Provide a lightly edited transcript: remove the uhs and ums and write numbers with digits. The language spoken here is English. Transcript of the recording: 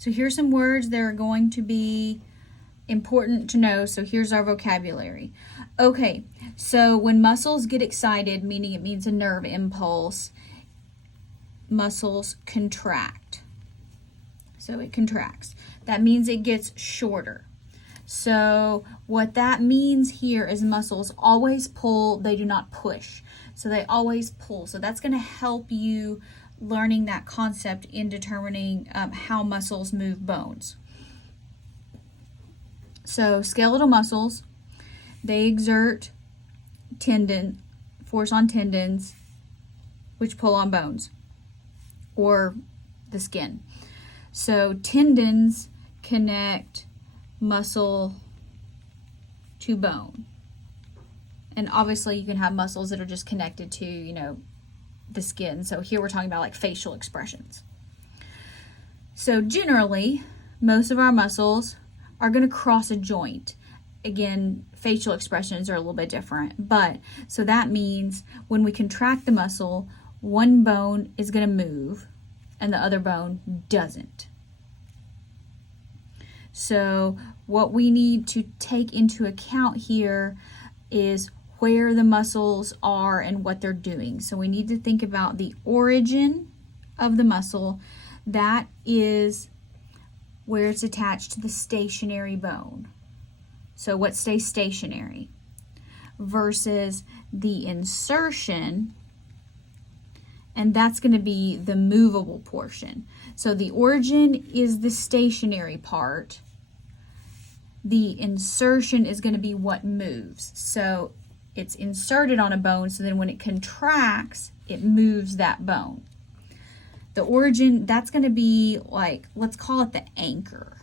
So here's some words that are going to be important to know. So here's our vocabulary. Okay, so when muscles get excited, meaning it means a nerve impulse, muscles contract. So it contracts. That means it gets shorter. So what that means here is muscles always pull, they do not push. So they always pull. So that's going to help you learning that concept in determining how muscles move bones. So skeletal muscles, they exert force on tendons, which pull on bones or the skin. So tendons connect muscle to bone. And obviously you can have muscles that are just connected to, the skin. So here we're talking about like facial expressions. So generally, most of our muscles are going to cross a joint. Again, facial expressions are a little bit different, but so that means when we contract the muscle, one bone is going to move and the other bone doesn't. So what we need to take into account here is where the muscles are and what they're doing. So we need to think about the origin of the muscle. That is where it's attached to the stationary bone. So what stays stationary versus the insertion, and that's going to be the movable portion. So the origin is the stationary part. The insertion is going to be what moves. So it's inserted on a bone, so then when it contracts, it moves that bone. The origin, that's going to be like, let's call it the anchor.